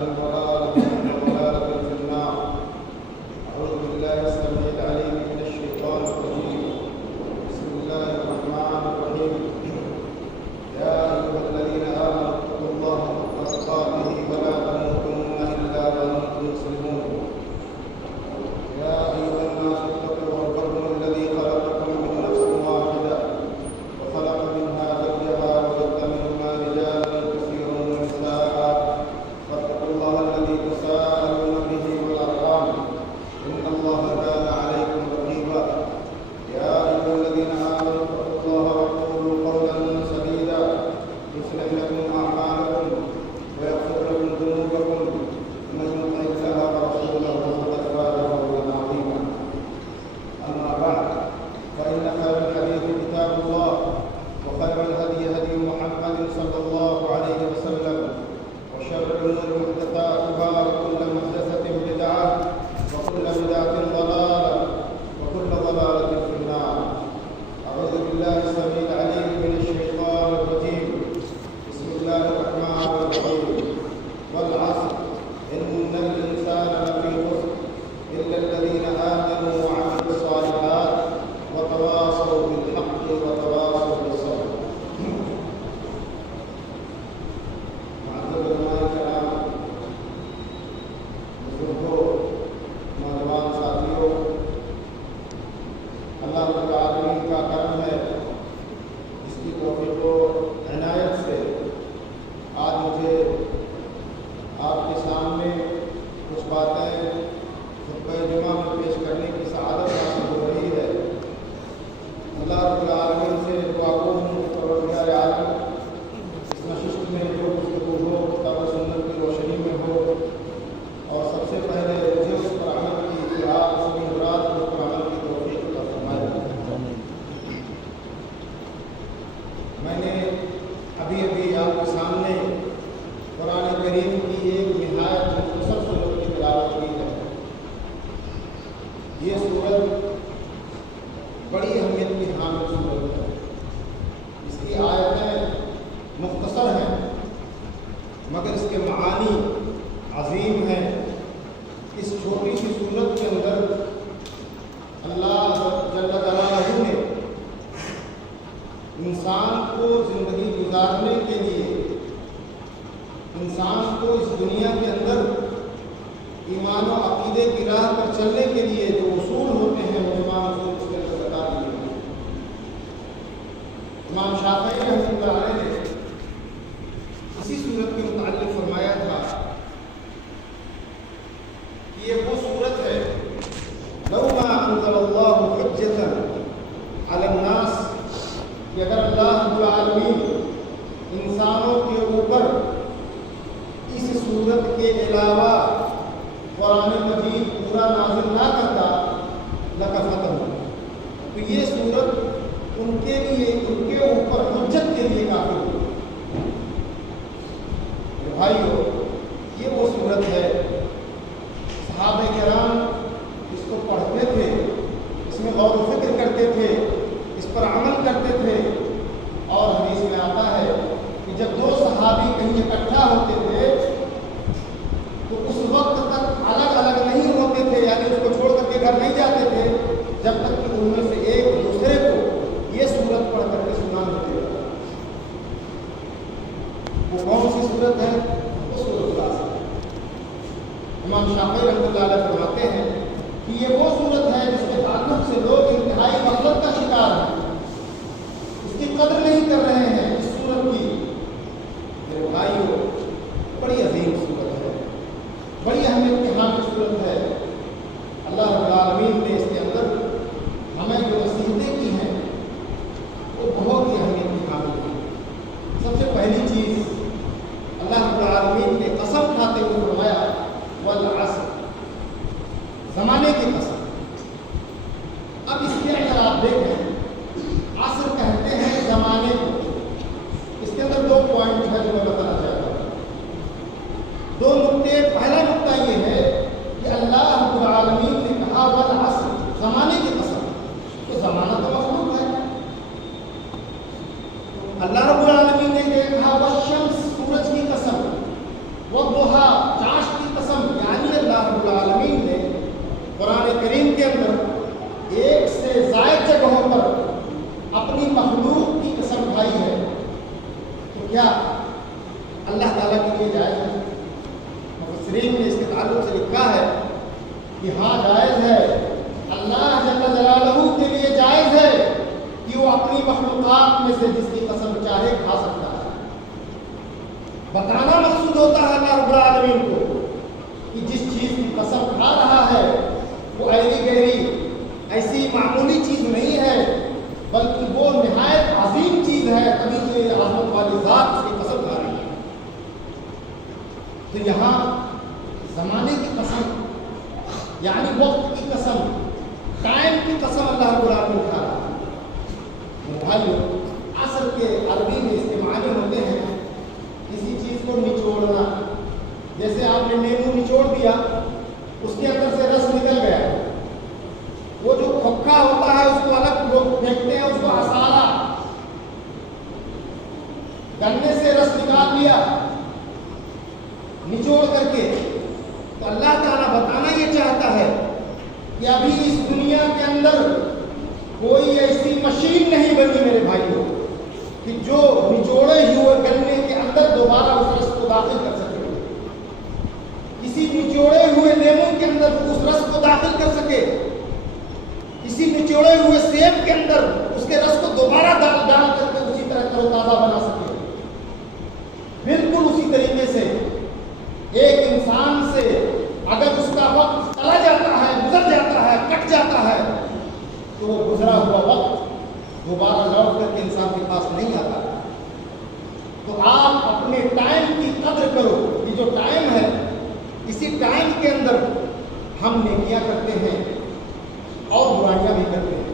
ضلالة وضلالة في النار. أعوذ بالله السميع العليم من الشيطان الرجيم. بسم الله الرحمن الرحيم. يا أيها الذين آمنوا اتقوا الله حق تقاته ولا تموتن إلا وأنتم مسلمون. يا أيها الناس اتقوا ربكم الذي خلقكم من نفس واحدة وخلق منها زوجها وبث منهما رجالا كثيرا ونساء واتقوا الله الذي تساءلون به والأرحام إن الله كان عليكم رقيبا. يا أيها الذين آمنوا اتقوا الله وقولوا قولا سديدا يصلح لكم أعمالكم ويغفر لكم ذنوبكم ومن يطع الله ورسوله فقد فاز فوزا عظيما. أما بعد فإن خير الحديث كتاب الله وخير الهدي هدي محمد صلى الله عليه وسلم وشر الأمور محدثاتها وكل محدثة بدعة وكل بدعة ضلالة وكل ضلالة في النار. أعوذ بالله السميع العليم من الشيطان الرجيم. بسم الله الرحمن الرحيم. والعصر إن الإنسان لفي خسر إلا الذين آمنوا وعملوا الصالحات وتواصوا بالحق وتواصوا بالصبر. معزز علماء کرام، بزرگوں، نوجوان ساتھیوں، اللہ رب العالمین کا کرم ہے، اس کی توفیق و عنایت سے آج مجھے آپ کے سامنے کچھ باتیں خطبہ جمعہ میں پیش کرنے کی سعادت حاصل ہو رہی ہے۔ اللہ رب العالمین سے دعا ہوں کہ پروردگار عالم اس نشست میں جو گفتگو ہو کتاب و سنت کی روشنی میں ہو، اور سب سے پہلے مجھے اس پر عمل کی اطلاع اپنی مراد کو اس پر عمل کی توفیق عطا فرمائے۔ میں نے ابھی آپ کے سامنے قرآن کریم کی ایک نہایت مختصر صورت کی تلاوت کی ہے۔ یہ صورت بڑی اہمیت کی حامل صورت ہے۔ اس کی آیتیں مختصر ہیں مگر اس کے معانی عظیم ہیں۔ اس چھوٹی سی صورت کے اندر اللہ جل جلالہ نے انسان کو زندگی گزارنے کے لیے، انسان کو اس دنیا کے اندر ایمان و عقیدے کی راہ پر چلنے کے لیے جو اصول ہوتے ہیں وہ تمام اصول اس کے اندر بتا دیے ہیں۔ امام شافعی رحمۃ اللہ علیہ نے اسی صورت کے متعلق فرمایا تھا کہ یہ وہ صورت ہے لو ما انزل اللہ حجۃ علی الناس، کہ اگر اللہ رب العالمین انسانوں کے اوپر اس صورت کے علاوہ قرآن مجید پورا نازل نہ کرتا لکفتہ، تو یہ صورت ان کے لیے، ان کے اوپر حجت کے لیے کافی ہوتی۔ بھائیو، یہ وہ صورت ہے، صحابہ کرام اس کو پڑھتے تھے، اس میں غور و فکر کرتے تھے، اس پر عمل کرتے تھے، اور حدیث میں آتا ہے کہ جب دو صحابی کہیں اکٹھا ہوتے تھے تو اس وقت تک الگ الگ نہیں ہوتے تھے، یعنی اس کو چھوڑ کر کے گھر نہیں جاتے تھے جب تک کہ ان میں سے ایک دوسرے کو یہ صورت پڑھ کر کے سنا دیتے تھے۔ وہ کون سی صورت ہے؟ وہ سورۃ یاسین۔ امام شافعی رحمۃ اللہ علیہ فرماتے ہیں کہ یہ وہ صورت ہے جس کے تعلق سے لوگ انتہائی غفلت کا شکار ہیں، اس کی قدر نہیں کر رہے ہیں۔ اس صورت کی میرے بھائیوں بڑی عظیم صورت ہے، بڑی اہمیت کی حامل صورت ہے۔ اللہ رب العالمین نے اس کے اندر ہمیں جو نصیحتیں کی ہیں وہ بہت ہی اہمیت کی حامل ہیں۔ سب سے پہلی چیز اللہ رب العالمین نے قسم کھاتے ہوئے فرمایا والعصر، زمانے کی قسم۔ اب اس کے اندر آپ دیکھیں، عصر کہتے ہیں زمانے کو۔ اس کے اندر دو پوائنٹ ہے جو میں بتانا چاہتا ہوں، دو نقطے۔ پہلا نقطہ یہ ہے کہ اللہ رب العالمین نے کہا والعصر، زمانے کی قسم، تو زمانہ تو مخلوق ہے۔ اللہ رب العالمین نے کہا والشمس، سورج کی قسم، والضحیٰ، مفسرین نے اس کے تعلق سے لکھا ہے کہ ہاں جائز ہے، اللہ جل جلالہ کے لیے جائز ہے کہ وہ اپنی مخلوقات میں سے جس کی قسم چاہے کھا سکتا ہے۔ بتانا مقصود ہوتا ہے اللہ رب العالمین کو کہ جس چیز کی قسم کھا رہا ہے وہ ایری گہری ایسی معمولی چیز نہیں ہے، بلکہ وہ نہایت عظیم چیز ہے، تبھی تو یہ عظمت والی ذات اس کی قسم کھا رہی ہے۔ تو یہاں زمانے کی قسم یعنی وقت کی قسم، ٹائم کی قسم اللہ رب العالمین کھا رہا ہے۔ بھائیو، عصر کے عربی میں استعمال ہوتے ہیں کسی چیز کو نچوڑنا، جیسے آپ نے نیمبو نچوڑ دیا، اس کے اندر سے رس نکل گیا، وہ جو کھکا ہوتا ہے اس کو الگ لوگ پھینکتے ہیں، اس کو عصارہ، گنے سے رس نکال لیا نچوڑ کر کے۔ تو اللہ تعالیٰ بتانا یہ چاہتا ہے کہ ابھی اس دنیا کے اندر کوئی ایسی مشین نہیں بنی میرے بھائیوں کہ جو نچوڑے ہوئے گنے کے اندر دوبارہ اس رس کو داخل کر سکے، کسی نچوڑے ہوئے لیمون کے اندر اس رس کو داخل کر سکے، کسی نچوڑے ہوئے سیب کے اندر اس کے رس کو دوبارہ ڈال کر کے اسی طرح تر و تازہ بنا سکے۔ بالکل اسی طریقے سے ایک انسان سے اگر اس کا وقت چلا جاتا ہے، گزر جاتا ہے، کٹ جاتا ہے، تو وہ گزرا ہوا وقت دوبارہ لوٹ کر کے انسان کے پاس نہیں آتا۔ تو آپ اپنے ٹائم کی قدر کرو، یہ جو ٹائم ہے اسی ٹائم کے اندر ہم نیکیاں کرتے ہیں اور برائیاں بھی کرتے ہیں۔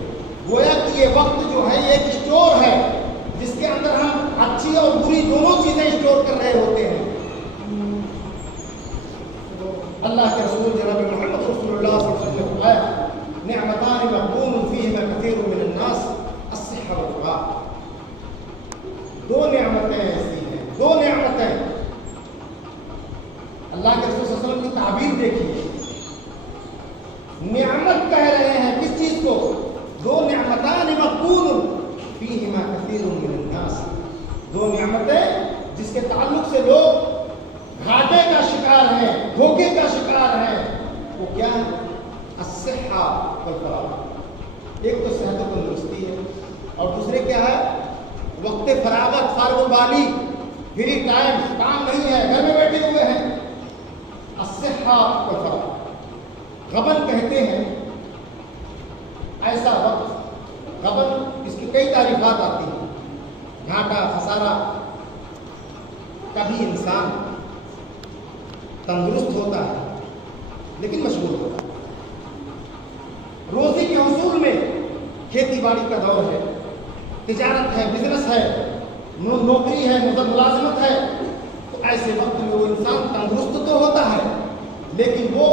گویا کہ یہ وقت جو ہے یہ ایک اسٹور ہے جس کے اندر ہم اچھی اور بری دونوں چیزیں اسٹور کر رہے ہوتے ہیں۔ اللہ کے رسول جناب محمد رسول اللہ صلی اللہ علیہ وسلم نے فرمایا نعمتان مغبون فیہما کثیر من الناس الصحہ والفراغ۔ دو نعمتیں ایسی ہیں، دو نعمتیں، اللہ کے رسول صلی اللہ علیہ وسلم کی تعبیر دیکھیے، نعمت کہہ رہے ہیں کس چیز کو؟ دو نعمتان مغبون فیہما کثیر من الناس، دو نعمتیں جس کے تعلق سے لوگ گھاٹے کا شکار ہیں، دھوکے کا شکار ہیں، وہ کیا ہے؟ الصحہ والفراغ۔ ایک تو صحت و تندرستی ہے اور دوسرے کیا ہے؟ وقت فراغت، فارغ البالی، فری ٹائم، کام نہیں ہے، گھر میں بیٹھے ہوئے ہیں۔ الصحہ والفراغ، غبن کہتے ہیں ایسا وقت، غبن اس کی کئی تعریفات آتی ہیں، گھاٹا، خسارہ۔ کبھی انسان تندرست ہوتا ہے لیکن مشغول ہوتا ہے، روزی کے حصول میں کھیتی باڑی کا دور ہے، تجارت ہے، بزنس ہے، نوکری ہے، ملازمت ہے، تو ایسے وقت میں وہ انسان تندرست تو ہوتا ہے لیکن وہ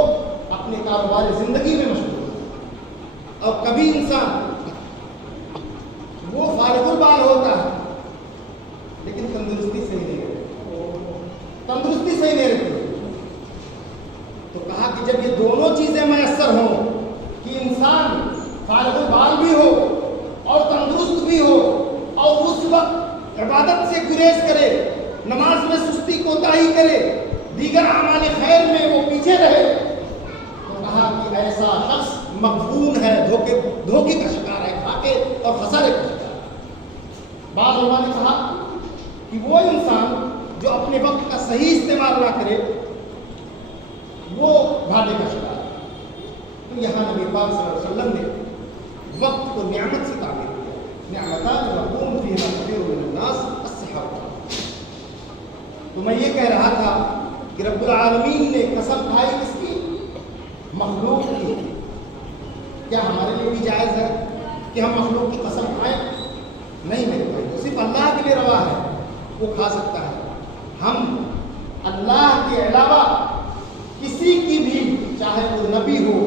اپنے کاروبار زندگی میں مشغول ہوتا ہے۔ اور کبھی انسان وہ فارغ البال ہوتا ہے لیکن تندرستی صحیح نہیں رہتی، تندرستی صحیح نہیں رہتی۔ تو کہا کہ جب یہ دونوں چیزیں میسر ہوں کہ انسان فارغ البال بھی ہو اور تندرست بھی ہو اور اس وقت عبادت سے گریز کرے، نماز میں سستی کوتاہی کرے، دیگر اعمال خیر میں وہ پیچھے رہے، تو کہا کہ ایسا شخص مغبون ہے، دھوکے کا شکار ہے، گھاٹے اور خسارے کا شکار ہے۔ بعض علماء نے کہا کہ وہ انسان جو اپنے وقت کا صحیح استعمال نہ کرے وہ گھاٹے کا شکار ہے۔ تو یہاں نبی پاک صلی اللہ علیہ وسلم نے وقت کو نعمت سے تعبیر کیا، نعمتان مغبون فیہما کثیر من الناس الصحہ والفراغ۔ تو میں یہ کہہ رہا تھا کہ رب العالمین نے قسم کھائی کس کی؟ مخلوق کی۔ کیا ہمارے لیے بھی جائز ہے کہ ہم مخلوق کی قسم کھائیں؟ نہیں میرے بھائی، وہ صرف اللہ کے لیے روا ہے، وہ کھا سکتا ہے۔ ہم اللہ کے علاوہ کسی کی بھی، چاہے وہ نبی ہو،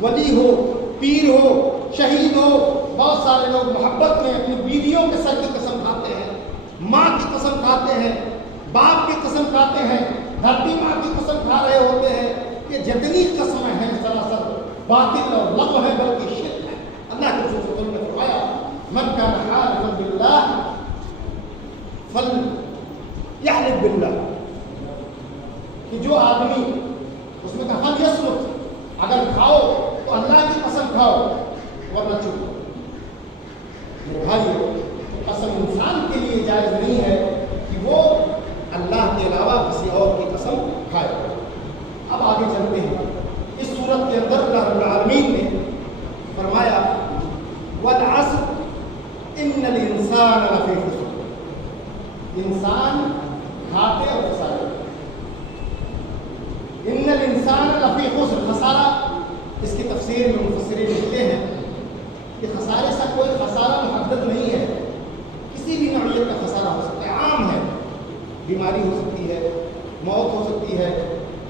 ولی ہو، پیر ہو، شہید ہو، بہت سارے لوگ محبت میں اپنی بیویوں کے سر کی قسم کھاتے ہیں، ماں کی قسم کھاتے ہیں، باپ کی قسم کھاتے ہیں، دھرتی ماں کی قسم کھا رہے ہوتے ہیں۔ یہ جتنی قسمیں ہیں سراسر باطل اور لغو ہے، بلکہ شرک ہے۔ اللہ کے رسول صلی اللہ علیہ وسلم نے فرمایا من کان حالفا باللہ فلیحلف باللہ، کہ جو जो आदमी उसमें कहा यसमुत, अगर खाओ तो अल्लाह की कसम खाओ वरना चुप। मेरे भाइयों, कसम इंसान के लिए जायज़ नहीं है कि वो अल्लाह के अलावा किसी और की कसम खाए। अब आगे चलते हैं। इस सूरत के अंदर अल्लाह रब्बुल आलमीन ने फरमाया वल अस्र इन्नल इंसान लफी खुस्र, इंसान घाटे और खसारे। इन्नल इंसान लफी खुस्र, खसारा इसकी तफसीर में मुफस्सिरीन लिखते हैं कि खसारे से कोई खसारा मुहद्दद नहीं है, किसी भी नौइयत का खसारा हो सकता है, आम है। बीमारी हो सकती है, मौत हो सकती है,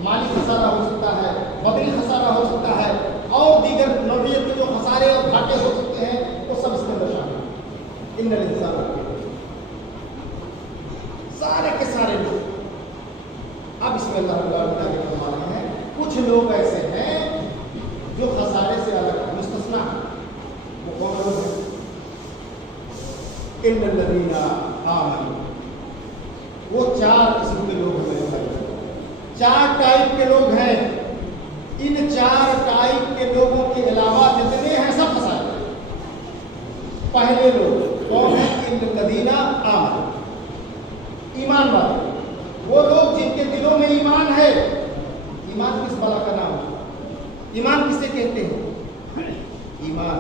माली खसारा हो सकता है, बदनी खसारा हो सकता है, और दीगर नौइयत के जो खसारे और घाटे हो सकते हैं वो सब इसके अंदर शामिल है। इन्नल इंसान सारे के सारे लोग। अब इसमें अल्लाह आगे फरमाते हैं कुछ लोग ऐसे हैं जो खसारे से अलग है, मुस्तस्ना। वो कौन लोग हैं? इन्नल लज़ीना आमनू, वो 4 किस्म के लोग हैं, 4 टाइप के लोग हैं। इन 4 टाइप के लोगों के अलावा जितने हैं सब खसारे। पहले लोग कौन है? इन्नल लज़ीना आमनू, ईमान वाले, वो लोग जिनके दिलों में ईमान है। ईमान किस बला का नाम है? ईमान किसे कहते हैं? ईमान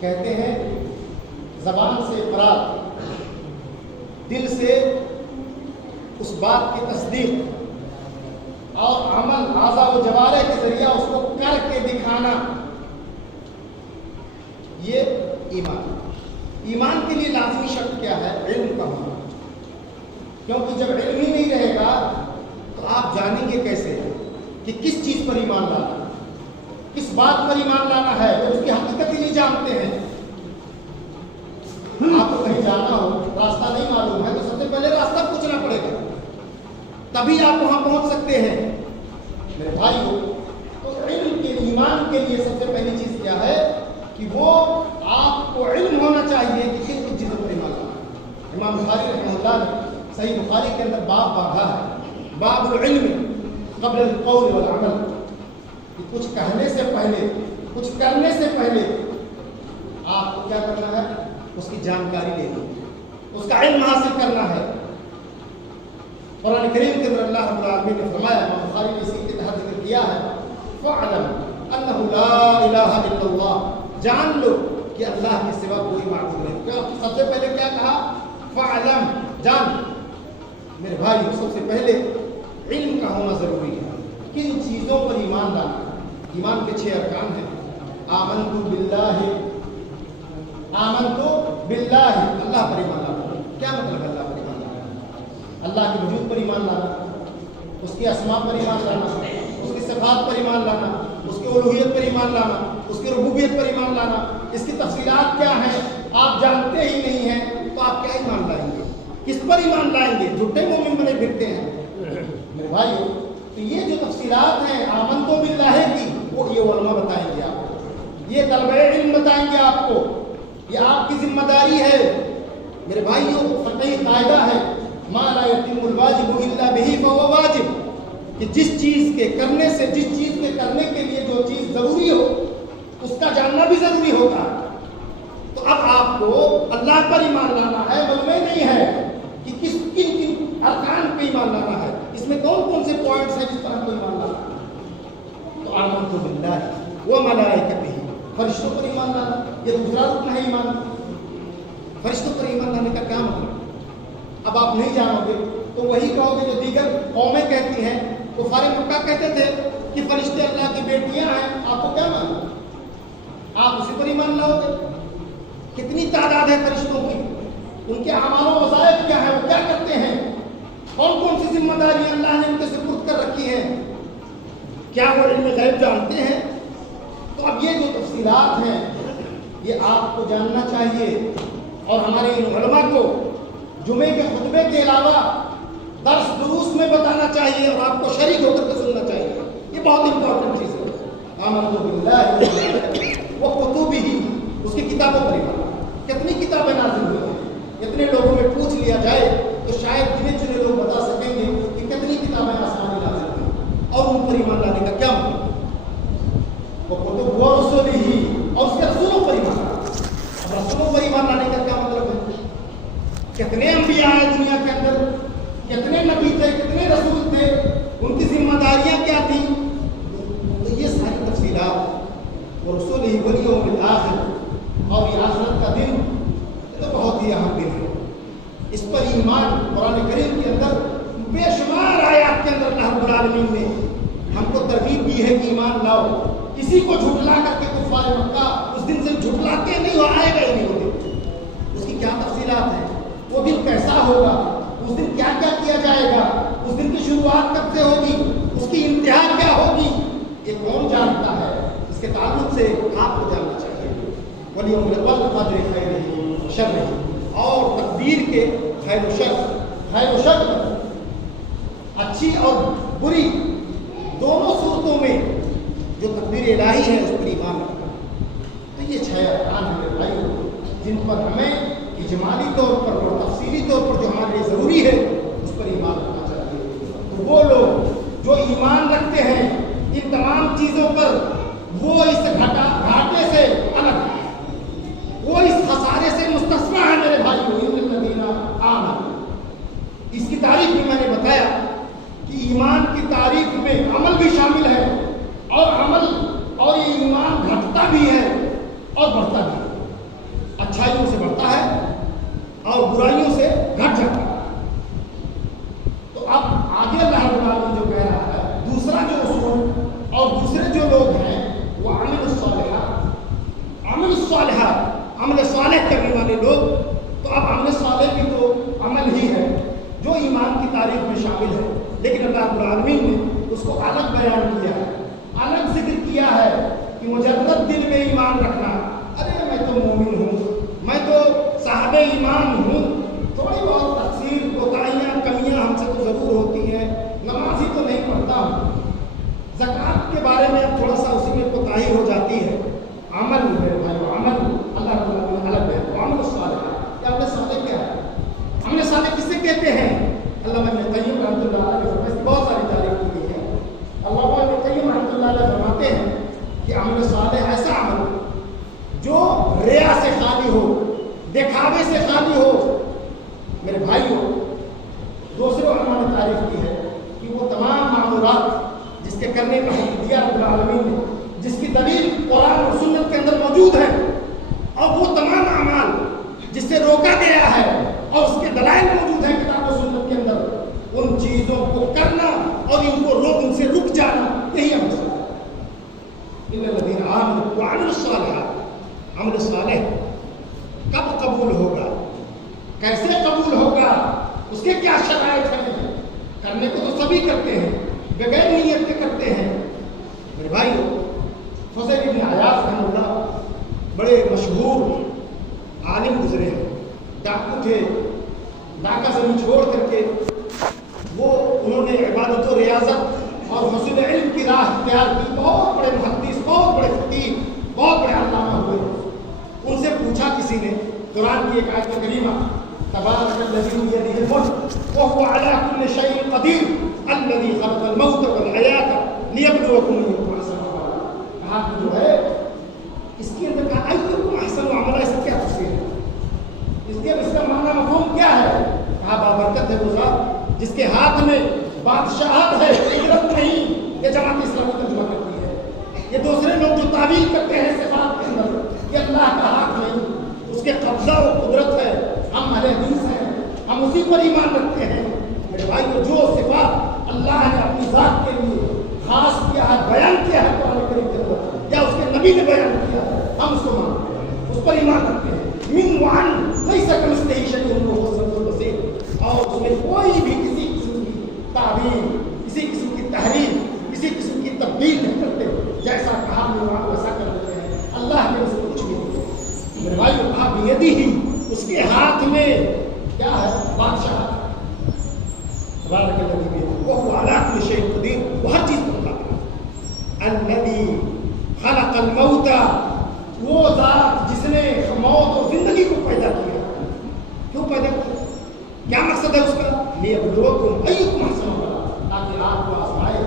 कहते हैं ज़बान से इक़रार, दिल से उस बात की तस्दीक और अमल आज़ा व जवारे के जरिए उसको करके दिखाना, ये ईमान। ईमान के लिए लाज़मी शर्त क्या है? इल्म का होना। क्योंकि जब इल्म ही नहीं रहेगा तो आप जानेंगे कैसे कि किस चीज़ पर ईमान लाना, किस बात पर ईमान लाना है, जब उसकी हकीकत ही नहीं जानते हैं। आपको कहीं जाना हो, रास्ता नहीं मालूम है, तो सबसे पहले रास्ता पूछना पड़ेगा, तभी आप वहां पहुंच सकते हैं। मेरे भाइयों, तो इल्म के ईमान के लिए सबसे पहली चीज क्या है कि वो आपको इल्म होना चाहिए कि किन किन चीजों पर ईमान लाना। इमाम बुखारी रहमतुल्लाह ने सही बुखारी के अंदर बाब बांधा है, बाबुल इल्म क़ब्ल अल क़ौल वल अमल, कि कुछ कहने से पहले, कुछ करने से पहले आपको क्या करना है? उसकी जानकारी लेनी, उसका इल्म हासिल करना है। कुरान करीम के अंदर अल्लाह रब्बुल आलमीन ने फरमाया, इमाम बुखारी ने इसी के तहत जिक्र किया है, फ़अलम अन्नहु ला इलाहा इल्लल्लाह, जान लो कि अल्लाह के सिवा कोई माबूद नहीं। क्या सबसे पहले क्या कहा? फ़अलम, जान। मेरे भाई, सबसे पहले इल्म का होना जरूरी है। किन चीज़ों पर ईमान लाना? ईमान के 6 अरकान हैं। आमनतु बिल्लाहि, आमनतु बिल्लाहि, अल्लाह पर ईमान लाना। क्या मतलब अल्लाह पर ईमान लाना? अल्लाह के वजूद पर ईमान लाना, उसके अस्मा पर ईमान लाना, उसकी सिफात पर ईमान लाना, उसकी उलूहियत पर ईमान लाना, उसकी रुबूबियत पर ईमान लाना। इसकी तफसीलात क्या हैं आप जानते ही नहीं हैं, तो आप क्या ईमान लाएंगे? किस पर ईमान लाएंगे? झूठे मोमिन बने फिरते हैं। मेरे भाइयों, तो ये जो तफसीलात हैं आमनतु बिल्लाहि की, वो ये उलमा बताएंगे आपको, ये तलबे इल्म बताएंगे आपको, ये आपकी जिम्मेदारी है। मेरे भाइयों, फ़िक़ही कायदा है, मा ला यतिमुल वाजिबु इल्ला बिही फ़हुव वाजिब, कि जिस चीज़ के करने से, जिस चीज़ के करने के लिए जो चीज़ ज़रूरी हो उसका जानना भी ज़रूरी होता है। तो अब आपको अल्लाह पर ईमान लाना है, मालूम नहीं है कि किन किन अरकान पे ईमान लाना है, इसमें कौन कौन से पॉइंट्स हैं जिस पर हमको ईमान लाना है। तो आमनतु बिल्लाहि व मलाइकतिही, फरिश्तों पर ईमान लाना, ये दूसरा रुकन है ईमान। फरिश्तों पर ईमान लाने का क्या मतलब? अब आप नहीं जानोगे तो वही कहोगे जो दीगर कौमें कहती हैं। तो कुफ़ार मक्का कहते थे कि फरिश्ते अल्लाह की बेटियां हैं, आपको क्या मालूम? आप उसी पर ईमान लाओगे। कितनी तादाद है फरिश्तों की, उनके अमाल व वज़ाइफ क्या है, वो क्या करते हैं, कौन कौन सी जिम्मेदारी अल्लाह ने उनके सुपुर्द कर रखी है, क्या वो इल्म गैब जानते हैं? तो अब ये जो तफसीलात हैं ये आपको जानना चाहिए, और हमारे इन उलमा को जुमे के खुतबे के अलावा दर्स दुरूस में बताना चाहिए और आपको शरीक होकर के सुनना चाहिए। ये बहुत इंपॉर्टेंट चीज़ है। आमनतु बिल्लाहि व कुतुबिही, उसकी किताबों पर ईमान। कितनी किताबें नाज़िल हुई हैं, इतने लोगों में पूछ लिया जाए तो शायद गिने चुने लोग बता सकेंगे कि कितनी किताबें आसमानी नाज़िल हुई। اور ان پر ایمان لانے کا کیا مطلب؟ وہ کتب و رسول ہی اور اس کے رسولوں پر ایمان لانا. اب رسولوں پر ایمان لانے کا کیا مطلب ہے؟ کتنے انبیاء آئے دنیا کے اندر، کتنے نبی تھے، کتنے رسول تھے، ان کی ذمہ داریاں کیا تھیں؟ تو یہ ساری تفصیلات وہ رسول ہی والیوم الآخر اور یہ آخرت کا دن یہ تو بہت ہی اہم دن ہے. اس پر ایمان قرآن کریم کے اندر بے شمار آیات کے اندر اللہ رب العالمین نے ہم کو ترغیب دی ہے کہ ایمان لاؤ. کسی کو جھٹلا کر کے کفار مکہ اس دن سے جھٹلاتے نہیں ہو، آئے گا ہی نہیں وہ دن. اس کی کیا تفصیلات ہیں، وہ دن کیسا ہوگا، اس دن کیا کیا کیا جائے گا، اس دن کی شروعات کب سے ہوگی، اس کی انتہا کیا ہوگی، یہ کون جانتا ہے؟ اس کے تعلق سے آپ کو جاننا چاہیے. والیوم القدر خیرہ و شرہ، اور تقدیر کے خیر و شر اچھی اور بری دونوں صورتوں میں جو تقدیر الہی ہے اس پر ایمان رکھنا. تو یہ 6 ارکان ہیں میرے بھائی جن پر ہمیں اجمالی طور پر اور تفصیلی طور پر جو ہمارے لیے ضروری ہے اس پر ایمان رکھنا چاہیے. تو وہ لوگ جو ایمان رکھتے ہیں ان تمام چیزوں پر، وہ اس گھاٹے سے الگ، وہ اس خسارے سے مستثنیٰ ہے میرے بھائیو. ان الذین آمنوا، اس کی تعریف بھی میں نے بتایا کہ ایمان کی تعریف میں عمل بھی شامل ہے، اور عمل اور یہ ایمان گھٹتا بھی ہے اور بڑھتا بھی ہے. اچھائیوں سے بڑھتا ہے اور برائیوں سے گھٹ جاتا ہے. تو اب آگے اللہ رب العالمین جو کہہ رہا ہے، دوسرا جو اصول اور دوسرے جو لوگ ہیں وہ عامل الصالحات، عمل صالح کرنے والے لوگ. تو اب عمل صالح بھی تو عمل ہی ہے جو ایمان کی تعریف میں شامل ہے، لیکن اللہ رب العالمین نے اس کو الگ بیان کیا ہے، الگ ذکر کیا ہے کہ مجرد دل میں ایمان رکھنا، ارے میں تو مومن ہوں، میں تو صاحب ایمان ہوں، تھوڑی بہت تقصیر کوتاہیاں کمیاں ہم سے تو ضرور ہوتی ہیں، نماز ہی تو نہیں پڑھتا ہوں، زکوٰۃ کے بارے میں اب تھوڑا سا اسی میں کوتاہی ہو جاتی ہے. عمل میرے بھائی، عمل اللہ رب العالمین الگ ہے. عمل صالح، یہ عمل صالح کیا ہے؟ عمل صالح کسے کہتے ہیں؟ علامہ ابن قیم رحمۃ اللہ علیہ فرماتے ہیں، بہت ساری تعریف کی گئی ہے. علامہ ابن قیم رحمۃ اللہ علیہ فرماتے ہیں کہ عمل صالح ایسا عمل جو ریا سے خالی ہو، دکھاوے سے خالی ہو. میرے بھائیو، دوسرے علماء نے تعریف کی ہے کہ وہ تمام معمولات جس کے کرنے کا حکم دیا رب العالمین نے، جس کی دلیل قرآن اور سنت کے اندر موجود ہے، اور وہ تمام اعمال جس سے روکا گیا ہے اور اس کے دلائل موجود ہیں کتاب و سنت کے اندر، ان چیزوں کو کرنا اور ان سے رک جانا، یہی عمل صالح ہے. ان الذین آمنوا وعملوا الصالحات، عمل صالح کب قبول ہوگا، کیسے قبول ہوگا، اس کے کیا شرائط ہیں؟ کرنے کو تو سبھی کرتے ہیں، بغیر نیت کے کرتے ہیں. میرے بھائی، فضیل ابن عیاض رحمہ اللہ بڑے مشہور عالم گزرے ہیں، ڈاکو تھے. ڈاکہ زمین چھوڑ کر کے وہ انہوں نے عبادت و ریاضت اور حصول علم کی راہ اختیار کی. بہت بڑے محدث، بہت بڑے فقیہ، بہت بڑے علامہ ہوئے. ان سے پوچھا کسی نے قرآن کی ایک آیت کریمہ، تبارک الذی بیدہ الملک وہو علی کل شیء قدیر الذی خلق الموت والحیاۃ لیبلوکم ایکم احسن عملا. کہا کہ جو ہے اس کے اندر کہا ایکم احسن عملا، اس کی کیا تفسیر ہے، اس کا معنی مفہوم کیا ہے؟ کہا بابرکت ہے وہ ذات جس کے ہاتھ میں بادشاہت ہے، قدرت نہیں. یہ جماعت اسلامی ترجمہ کرتی ہے. یہ دوسرے لوگ جو تعویل کرتے ہیں صفات کے اندر کہ اللہ کا ہاتھ نہیں، اس کے قبضہ و قدرت ہے. ہم اہل حدیث ہیں، ہم اسی پر ایمان رکھتے ہیں. میرے بھائی، جو صفات اللہ نے اپنی ذات کے لیے خاص کیا ہے، بیان کیا ہے قرآن کریم کے اندر، یا اس کے نبی نے بیان کیا ہے، ہم اس کو مانتے ہیں، اس پر ایمان رکھتے ہیں. من وعن لیس کمثلہ شیء وہو السمیع البصیر. اور اس میں کوئی بھی کسی قسم کی تعبیر، کسی قسم کی تحریف، کسی قسم کی تبدیل نہیں کرتے. جیسا کہا من وعن ویسا کر دیتے ہیں. اللہ کے سے کچھ بھی نہیں. میرے بھائی، کہا بیدی ہی، اس کے ہاتھ میں کیا ہے؟ بادشاہ. تبارک الذی بیدہ وہو علی کل شیء قدیر، وہ ہر چیز پر قادر ہے. الذی خلق الموت، وہ ذات جس نے موت اور زندگی کو پیدا کیا. کیوں پیدا کیا؟ کیا مقصد ہے اس کا؟ لیبلوکم ایکم احسن عملا، تاکہ آپ کو آزمائے،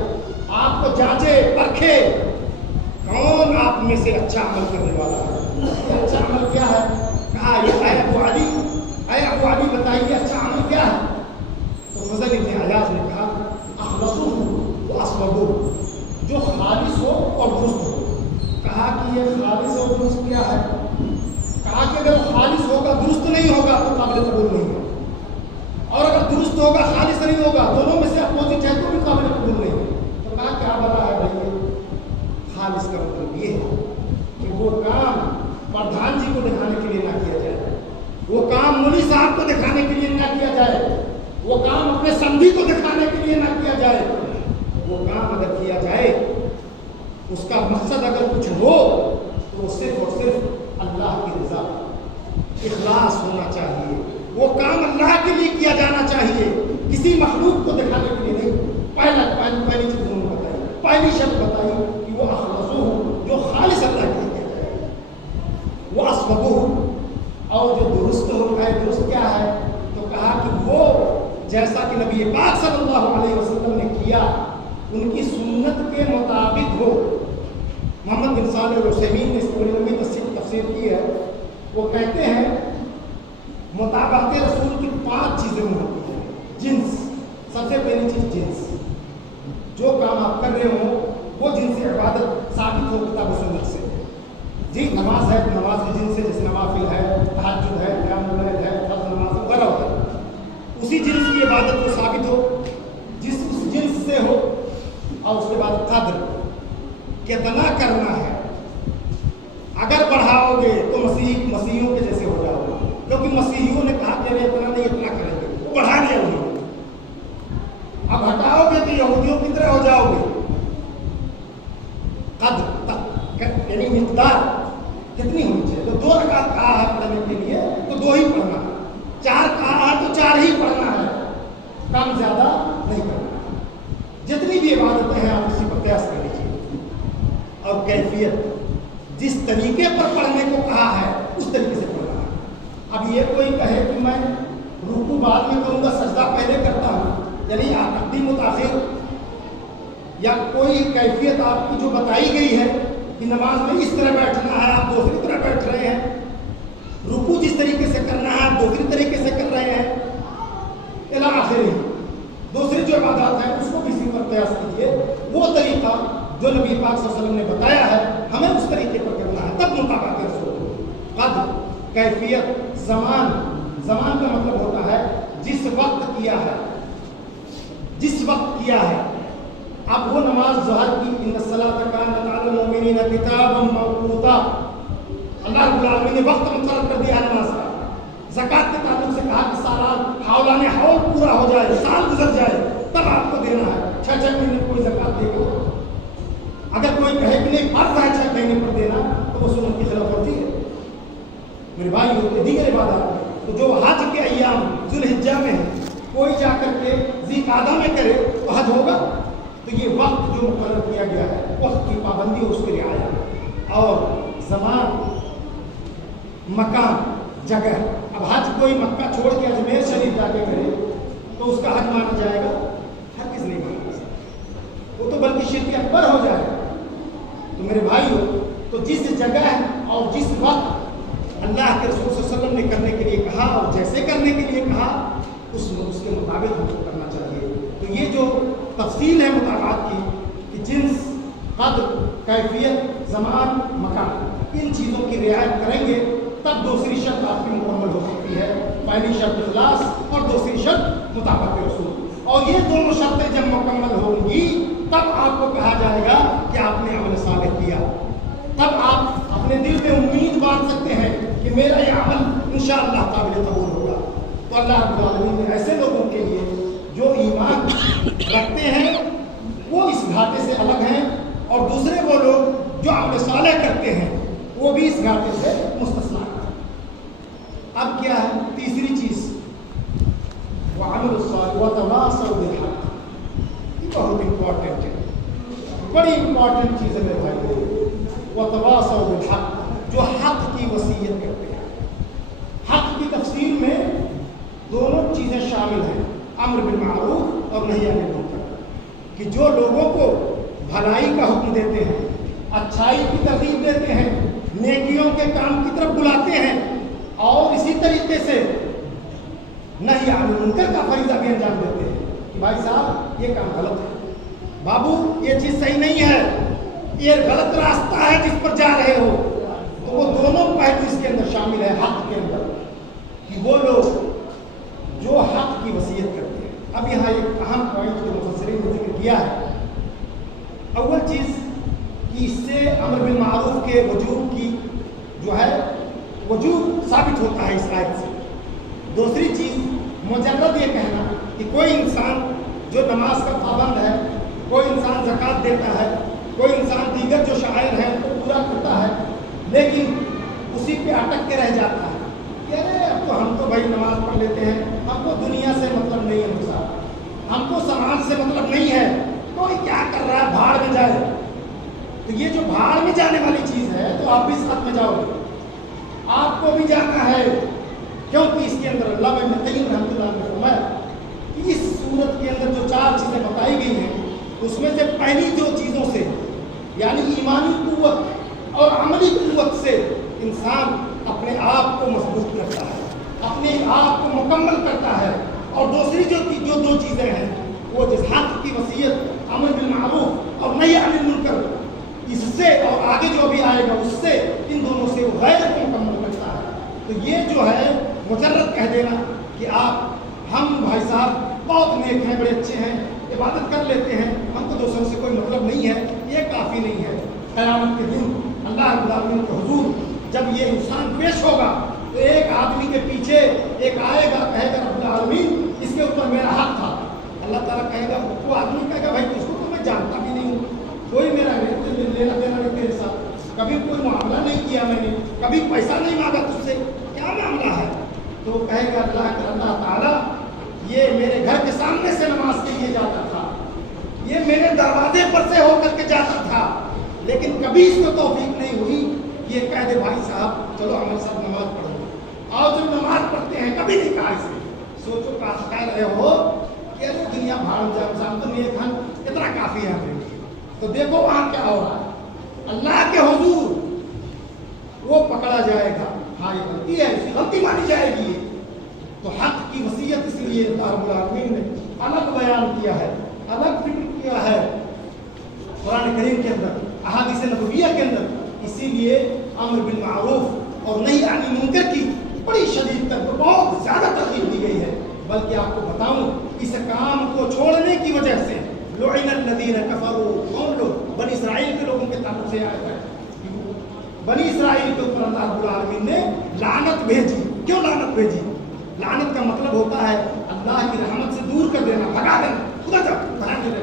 آپ जांचे परखे कौन आप में से अच्छा अमल करने वाला है। अच्छा अमल क्या है? कहा ये अबू अली बताइए अच्छा अमल क्या है? तो फजल इब्न अयाज ने कहा अखलसू व अस्वबू, जो खालिस हो और दुरुस्त हो। कहा कि ये खालिस और दुरुस्त क्या है? कहा कि अगर खालिस होगा दुरुस्त नहीं होगा तो काबिल कबूल नहीं है, और अगर दुरुस्त होगा खालिस नहीं होगा, दोनों में से अपोजिट है तो भी काबिल कबूल नहीं है। तो कहा क्या बता है भाई? खालिस का मतलब ये है कि वो काम प्रधान जी को दिखाने के लिए ना किया जाए, वो काम मुनी साहब को दिखाने के लिए ना किया जाए, वो काम अपने संधि को दिखाने के लिए ना किया जाए। वो काम अगर किया जाए, उसका मकसद अगर कुछ हो तो सिर्फ और सिर्फ अल्लाह की रज़ा, इखलास होना चाहिए। वो काम अल्लाह के लिए किया जाना चाहिए, किसी मखलूक को दिखाने के लिए नहीं। पहली चीज उन्होंने बताई, पहली शर्त बताई कि वो अखलसू, जो खालिस अल्लाह के लिए किया जाए, वो अस्वबू, और जो दुरुस्त होता है, दुरुस्त क्या है? तो कहा कि वो जैसा कि नबी पाक सल्लल्लाहु अलैहि वसल्लम ने किया, उनकी सुन्नत के मुताबिक हो। मोहम्मद बिन सालेह अल उसैमीन ने इसको लंबी तफसीर की है। वो कहते हैं मुताबात रसूल की 5 चीज़ें होती हैं। जिन्स, सबसे पहली चीज़ जिन्स, जो काम आप कर रहे हो वो जिन्स इबादत साबित हो किताब सुन्नत से। जी नमाज है, नमाज की जिन्स से, जैसे नवाफिल है, तहज्जुद है, क़यामुल लैल है, फर्ज़ नमाज वगैरह है, उसी जिन्स की इबादत को साबित हो, जिस उस जिन्स से हो। और उसके बाद कद्र, कितना करना है। अगर बढ़ाओगे तो मसीहियों के जैसे हो जाओगे, क्योंकि मसीहियों ने कहा कि इतना नहीं इतना करेंगे, वो बढ़ा दिया उन्होंने। अब हटाओगे तो यहूदियों की तरह हो जाओगे। कद्र यानी मिक़दार कितनी होनी चाहिए? तो 2 रकात कहा है पढ़ने के लिए तो 2 ही पढ़ना है, 4 कहा है तो 4 ही पढ़ना है, कम ज्यादा नहीं करना है। जितनी भी इबादतें हैं आप उसी पर प्रयास कर लीजिए। और कैफियत, जिस तरीके पर पढ़ने को कहा है उस तरीके से पढ़ना है। अब ये कोई कहे कि मैं रुकू बाद में करूँगा, सजदा पहले करता हूँ, यानी तक़दीम मुताखिर, या कोई कैफियत आपकी जो बताई गई है कि नमाज में इस तरह बैठना है, आप दूसरी तरह बैठ रहे हैं, रुकू जिस तरीके से करना है आप दूसरी तरीके से कर रहे हैं, इला आखिरी। दूसरी जो इबादत है उसको किसी पर प्रयास कीजिए, वो तरीका जो नबी पाक सल्लल्लाहु अलैहि वसल्लम ने बताया है हमें उस तरीके पर करना है, तब मुताबिक रसूल। कद्र, कैफियत, ज़मान, ज़मान का मतलब होता है जिस वक्त किया है, जिस वक्त किया है। अब वो नमाज ज़ोहर की, इन्नस्सलाता कानत अलल मुमिनीना किताबम मौक़ूता, अल्लाह रब्बुल आलमीन ने वक्त मुकर्रर कर दिया नमाज का। ज़कात के ताल्लुक से कहा कि सारा हौलाने हौल पूरा हो जाए, साल गुजर जाए, तब आपको देना है। 6-6 महीने कोई ज़कात देगा। अगर कोई कहे कि नहीं फर्ज है 6 महीने पर देना, तो वो सुन्नत की खिलाफ वर्जी है। मेरे भाई होते दीगर इबादत, तो जो हज के अय्याम ज़ुल्हिज्जा में कोई जाकर के ज़िक़ादा में करे तो हज होगा। तो ये वक्त जो मुकर्रर किया गया है, वक्त की पाबंदी और उसके रियायत, और ज़मान, मकान, जगह। अब हज कोई मक्का छोड़ के अजमेर शरीफ जाके करे तो उसका हज माना जाएगा? हरगिज़ नहीं माना जाएगा, वो तो बल्कि शिर्क अकबर हो जाएगा। तो मेरे भाई हो, तो जिस जगह और जिस वक्त अल्लाह के रसूल सल्लल्लाहु अलैहि वसल्लम ने करने के लिए कहा और जैसे करने के लिए कहा, उसके मुताबिक हमको करना चाहिए। तो ये जो तफसील है मुताबात की कि जिन्स, कद्र, कैफियत, ज़मान, मकान, इन चीज़ों की रियायत करेंगे तब दूसरी शर्त आपकी मुकम्मल हो सकती है। पहली शर्त इखलास और दूसरी शर्त मुताबिक रसूल। और ये दोनों शर्तें जब मुकम्मल होंगी तब आपको कहा जाएगा कि आपने अमल सालेह किया। तब आप अपने दिल में उम्मीद बांध सकते हैं कि मेरा ये अमल इंशाअल्लाह काबिल कबूल होगा। तो अल्लाह रब्बुल आलमीन ने ऐसे लोगों के लिए जो ईमान रखते हैं वो इस घाटे से अलग हैं, और दूसरे वो लोग जो अमल सालेह करते हैं वो भी इस घाटे से मुस्तस्ना हैं। अब क्या है तीसरी चीज़? वतवासौ बिल हक़। ये बहुत इम्पॉर्टेंट है, बड़ी इम्पॉर्टेंट चीज़ है मेरे भाई। वतवासौ बिल हक़, जो हक़ की वसीयत करते हैं। हक़ की तफसीर में दोनों चीज़ें शामिल हैं, अम्र बिल मारूफ और नही अनिल मुनकर, कि जो लोगों को भलाई का हुक्म देते हैं, अच्छाई की तरगीब देते हैं, नेकियों के काम की तरफ बुलाते हैं, और इसी तरीके से नहीं अनिल मुनकर का फरीज़ा भी अंजाम देते हैं कि भाई साहब ये काम गलत है, बाबू ये चीज़ सही नहीं है, ये गलत रास्ता है जिस पर जा रहे हो। तो वो दोनों पहलू इसके अंदर शामिल है हक के अंदर, कि वो लोग जो हक की वसीयत करते हैं। अब यहाँ एक अहम पॉइंट जो मुफस्सिरीन ने जिक्र किया है, अव्वल चीज़ कि इससे अमर बिल मारूफ के वजूब की जो है वजूब साबित होता है इस आयत से। दूसरी चीज़ मुजर्रद ये कहना कि कोई इंसान जो नमाज का पाबंद है, कोई इंसान ज़कात देता है, कोई इंसान दीगर जो शायर हैं वो पूरा करता है, लेकिन उसी पे अटक के रह जाता है कि अरे अब तो हम तो भाई नमाज पढ़ लेते हैं, हमको दुनिया से मतलब नहीं है, मुझे हमको समाज से मतलब नहीं है, कोई क्या कर रहा है भाड़ में जाए। तो ये जो भाड़ में जाने वाली चीज़ है तो आप भी साथ में जाओगे, आपको भी जाना है, क्योंकि इसके अंदर अल्लाह इब्न क़य्यिम रहमतुल्लाह ने फरमाया कि इस सूरत के अंदर जो 4 चीज़ें बताई गई हैं उसमें से पहली 2 चीज़ों से यानी ईमानी कुव्वत और अमली कुव्वत से इंसान अपने आप को मजबूत करता है, अपने आप को मुकम्मल करता है। और दूसरी जो 2 चीज़ें हैं वो जिस हक़ की वसीयत अमर बिल मारूफ और नही अनिल मुनकर, इससे और आगे जो भी आएगा उससे, इन दोनों से वो गैर को मुकम्मल करता है। तो ये जो है मुजर्रद कह देना कि हम भाई साहब बहुत नेक हैं, बड़े अच्छे हैं, इबादत कर लेते हैं, हमको दूसरों से कोई मतलब नहीं है, ये काफ़ी नहीं है। क़यामत के दिन अल्लाह रब्बुल आलमीन के हुजूर जब ये इंसान पेश होगा तो एक आदमी के पीछे एक आएगा, कहेगा रब्बुल आलमीन इसके ऊपर मेरा हक था। अल्लाह ताला कहेगा, वो आदमी कहेगा भाई उसको तो मैं जानता भी नहीं हूँ, कोई मेरा लेना देना नहीं तेरे साथ, कभी कोई मामला नहीं किया मैंने, कभी पैसा नहीं मांगा तुझसे, क्या मामला है? तो कहेगा अल्लाह ताला ये मेरे घर के सामने से नमाज के लिए जाता था, ये मेरे दरवाजे पर से होकर के जाता था, लेकिन कभी इसको तौफीक नहीं हुई कि ये कह दे भाई साहब चलो हमारे साथ नमाज पढ़ो, आओ जब नमाज पढ़ते हैं, कभी नहीं कहा इसे। सोचो कह रहे हो कि अरे दुनिया भाड़ जाए, तो नेक हन इतना काफ़ी है हमें। तो देखो वहाँ क्या हो रहा है, अल्लाह के हुजूर वो पकड़ा जाएगा, हाँ ये गलती है, इसकी गलती मानी जाएगी। तो हक की वसीयत इसलिए रब्बुल आलमीन ने अलग बयान किया है, अलग जिक्र किया है कुरान करीम के अंदर, अहादीस नबविय्या के अंदर। इसीलिए अम्र बिल मारूफ और नही अनिल मुनकर की बड़ी शदीद तक बहुत ज़्यादा तरकीब दी गई है। बल्कि आपको बताऊं, इस काम को छोड़ने की वजह से लुइनल्लज़ीना कफ़रू, कौन लोग? बनी इसराइल के लोगों के ताल्लुक से आया है। बनी इसराइल के ऊपर अल्लाह रब्बुल आलमीन ने लानत भेजी। क्यों लानत भेजी? लानत का मतलब होता है अल्लाह की रहमत से दूर कर देना, भगा देना, खुदा जा भगा देना,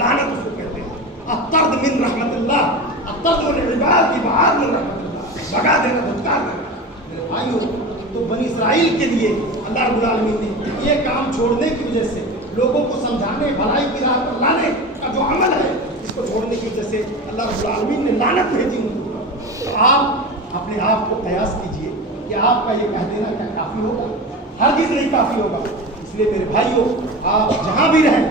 लानत उसको कहते हैं। अतर्द मिन रहमतिल्लाह, अतर्द वल इबाद की बाहर मिन रहमतिल्लाह, भगा देना, धुतकार देना। मेरे भाइयों, तो बनी इसराइल के लिए अल्लाह रब्बुल आलमीन ने ये काम छोड़ने की वजह से, लोगों को समझाने, भलाई की राह पर लाने का जो अमल है, इसको छोड़ने की वजह से अल्लाह रब्बुल आलमीन ने लानत भेजी उनको। तो आप अपने आप को कयास कीजिए कि आपका ये कह देना क्या काफ़ी होगा? हरगिज़ नहीं काफ़ी होगा। इसलिए मेरे भाइयों, आप जहाँ भी रहें,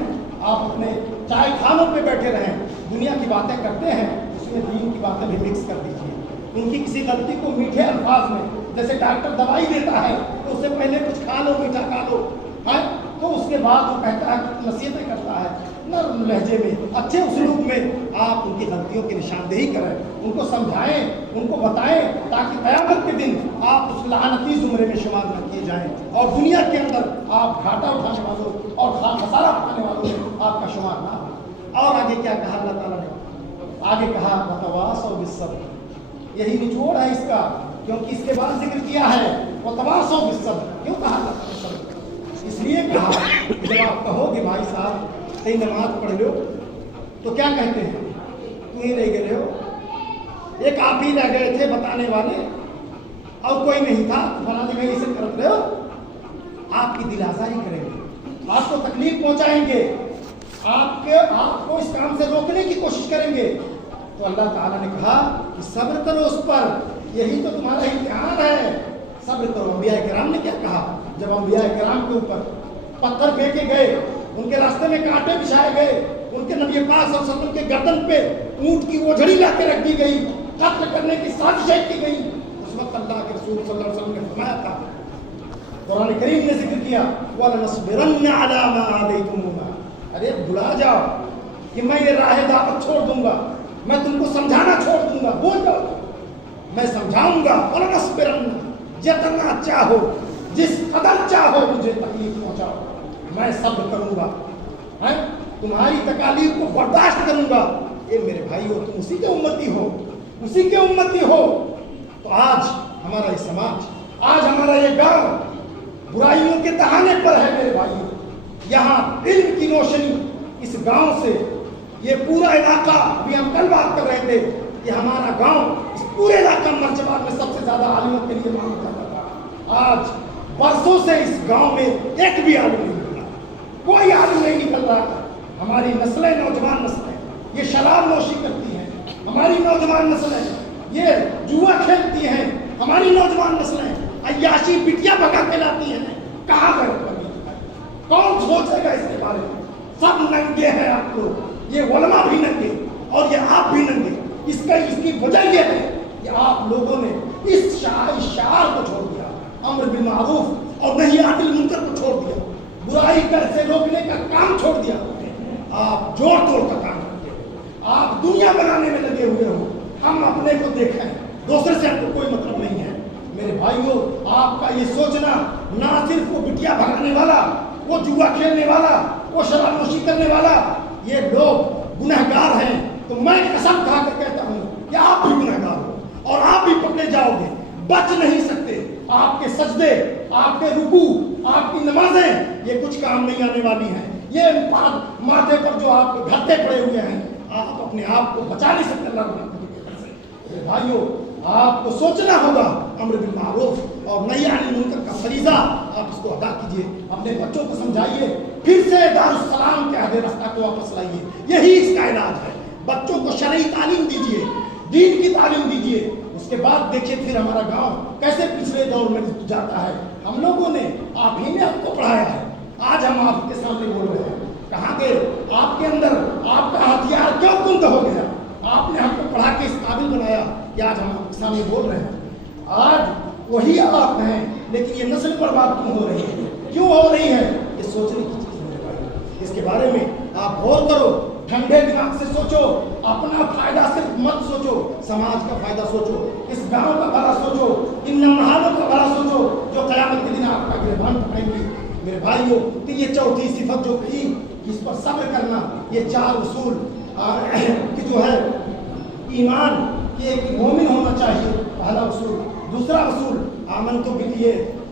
आप अपने चाय खानों पे बैठे रहें, दुनिया की बातें करते हैं, उसमें दीन की बातें भी मिक्स कर दीजिए। उनकी किसी गलती को मीठे अल्फाज में, जैसे डॉक्टर दवाई देता है तो उससे पहले कुछ खा लो, मीठा खा लो, है, तो उसके बाद वो कहता है, नसीहतें करता है, नर्म लहजे में, अच्छे उसलूब में आप उनकी गलतियों की निशानदेही करें, उनको समझाएं, उनको बताएं, ताकि क़यामत के दिन आप उस लानती ज़ुमरे में शुमार न किए जाएं और दुनिया के अंदर आप घाटा उठाने वालों और खसारा उठाने वालों में आपका शुमार ना हो। और आगे क्या कहा अल्लाह ताला ने? आगे कहा वतवासौ बिस्सब्र। यही निचोड़ है इसका, क्योंकि इसके बाद जिक्र किया है वतवासौ बिस्सब्र। क्यों कहा अल्लाह ताला सब्र? इसलिए कहा कि जब आप कहोगे भाई साहब सही नमाज पढ़ लो, तो क्या कहते हैं? तू ही रह गए हो, एक आप ही रह गए थे बताने वाले और कोई नहीं था, फला जगह इसे करते रहे हो। आपकी दिलासाई करेंगे, आपको तकलीफ पहुंचाएंगे, आपको इस काम से रोकने की कोशिश करेंगे। तो अल्लाह ताला ने कहा कि सब्र करो उस पर, यही तो तुम्हारा इम्तिहान है, सब्र करो। अंबिया किराम ने क्या कहा? जब अंबिया किराम के ऊपर पत्थर फेंके गए, उनके रास्ते में कांटे बिछाए गए, उनके नबी पाक सल्लल्लाहु अलैहि वसल्लम के गर्दन पे ऊंट की ओझड़ी ला के रख दी गई, कत्ल करने की साजिश की गई। उस वक्त अल्लाह के रसूल सल्लल्लाहु अलैहि वसल्लम ने फरमाया था, कुरान करीम ने जिक्र किया, वलनस्बिरन्न अला मा आदैतुमुना, अरे भुला जाओ कि मैं ये राह दावत छोड़ दूंगा, मैं तुमको समझाना छोड़ दूंगा, बोल जाओ, मैं समझाऊंगा। वलनस्बिरन्न, जितना चाहो, जिस कदर चाहो मुझे तकलीफ पहुंचाओ, मैं सब्र करूंगा, हैं तुम्हारी तकालीफ को बर्दाश्त करूंगा। ये मेरे भाइयों, तुम उसी के उम्मती हो, उसी के उम्मती हो। तो आज हमारा ये समाज, आज हमारा ये गांव बुराइयों के दहाने पर है मेरे भाइयों। यहाँ इल्म की रोशनी इस गांव से, ये पूरा इलाका, अभी हम कल बात कर रहे थे कि हमारा गांव इस पूरे इलाका मर्चबाग में सबसे ज्यादा आलिमों के लिए मांग करता था। आज बरसों से इस गांव में एक भी आलिम नहीं निकला, कोई आलिम नहीं निकल रहा। हमारी नस्लें, नौजवान नस्लें ये शराब नोशी करती हैं, हमारी नौजवान नस्लें ये जुआ खेलती हैं, हमारी नौजवान नस्लें अय्याशी बिटिया भगा के लाती हैं। कहाँ गए कौन सोचेगा इसके बारे में? सब नंगे हैं आप लोग, ये उलमा भी नंगे और ये आप भी नंगे। इसकी वजह यह है कि आप लोगों ने इस शार को छोड़ दिया, अम्र बिल मारूफ और नही अनिल मुनकर को छोड़ दिया, बुराई से रोकने का काम छोड़ दिया। आप जोड़ तोड़ का काम करते हो, आप दुनिया बनाने में लगे हुए हो। हम अपने को देखें, दूसरे से हमको कोई मतलब नहीं है। मेरे भाइयों, आपका ये सोचना, ना सिर्फ वो बिटिया भगाने वाला, वो जुआ खेलने वाला, वो शराब नोशी करने वाला, ये लोग गुनहगार हैं। तो मैं कसम खा कर कहता हूँ कि आप भी गुनहगार हो और आप भी पकड़े जाओगे, बच नहीं सकते। आपके सजदे, आपके रुकू, आपकी नमाजें ये कुछ काम नहीं आने वाली हैं। ये माथे पर जो आपके घाटे पड़े हुए हैं, आप अपने आप को बचा नहीं सकते अल्लाह से। भाइयों, आपको सोचना होगा, अम्र बिल मारूफ और नही अनिल मुनकर का फरीजा आप इसको अदा कीजिए, अपने बच्चों को समझाइए, फिर से दारुस्सलाम के आधे रास्ता को वापस लाइए। यही इसका इलाज है। बच्चों को शरई तालीम दीजिए, दीन की तालीम दीजिए, उसके बाद देखिए फिर हमारा गांव कैसे पिछले दौर में जाता है। हम लोगों ने, आप ही ने हमको पढ़ाया है, आज हम आपके सामने बोल रहे हैं। कहाँ गए आपके अंदर आपका हथियार क्यों कुंद हो गया? आपने हमको पढ़ा के इस काबिल बनाया कि आज हम आपके सामने बोल रहे हैं। आज वही आप हैं, लेकिन ये नस्ल बर्बाद क्यों हो रही है? क्यों हो रही है? ये सोचने की चीज है। इसके बारे में आप गौर करो, ठंडे दिमाग से सोचो, अपना फायदा सिर्फ मत सोचो, समाज का फायदा सोचो, इस गांव का भला सोचो, इन नौजवानों का भला सोचो जो क़यामत के दिन आपका गिरबान पकड़ेंगी। मेरे भाइयों, तो ये चौथी सिफत जो थी, इस पर सब्र करना, ये चार उसूल कि जो है ईमान कि एक मोमिन होना चाहिए, पहला उसूल। दूसरा उसूल आमन तो भी ये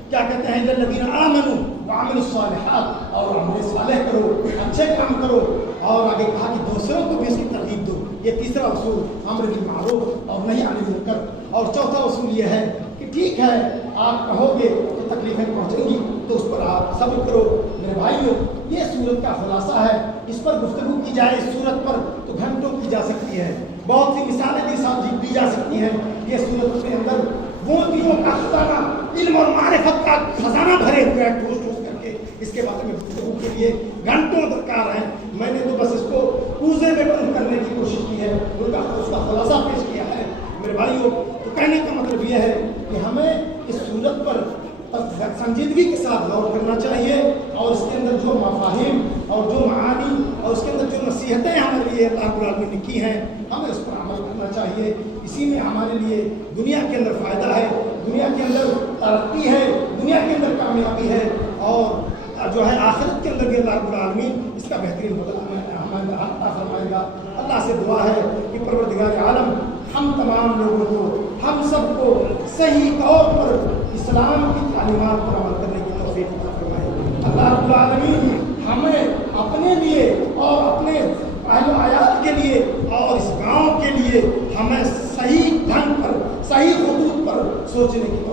क्या कहते हैं, लल्लज़ीना आमनू व अमिलुस सालिहात, और अमल सालेह करो, अच्छे काम करो, और आगे कहा कि दूसरों को भी इसकी तरगीब दो। ये तीसरा उसूल अम्र बिल मारूफ और नही अनिल मुनकर। और चौथा उसूल ये है कि ठीक है, आप कहोगे तो तकलीफें पहुंचेंगी, तो उस पर आप सब्र करो। मेरे भाइयों, ये सूरत का खुलासा है। इस पर गुफ्तगू की जाए, इस सूरत पर, तो घंटों की जा सकती है, बहुत सी मिसालें दी जा सकती हैं। ये सूरत के अंदर मोतियों का खजाना, इल्म और मारिफत का खजाना भरे हुए हैं, ठोस ठोस करके। इसके बारे में गुफ्तगू के लिए घंटों दरकार है। मैंने तो बस इसको पूजे में बंद करने की कोशिश की है, उसका खुलासा पेश किया है। मेरे भाइयों, तो कहने का मतलब यह है कि हमें इस सूरत पर संजीदगी के साथ गौर करना चाहिए, और इसके अंदर जो मफाहिम और जो मानी और उसके अंदर जो नसीहतें हमारे लिए अल्लाह रब्बुल आलमीन ने की हैं, हमें उस पर अमल करना चाहिए। इसी में हमारे लिए दुनिया के अंदर फ़ायदा है, दुनिया के अंदर तरक्की है, दुनिया के अंदर कामयाबी है, और जो है आखिरत के अंदर भी अल्लाह रब्बुल आलमीन इसका बेहतरीन बदला अता फरमाएगा। अल्लाह से दुआ है कि परवरदिगार आलम हम तमाम लोगों को, हम सबको सही तौर पर इस्लाम की तालीमात पर अमल करने की तौफीक अता फरमाए। अल्लाह रब्बुल आलमीन हमें अपने लिए और अपने अहल आयात के लिए और इस गांव के लिए हमें सही ढंग पर, सही खुतूत पर सोचने की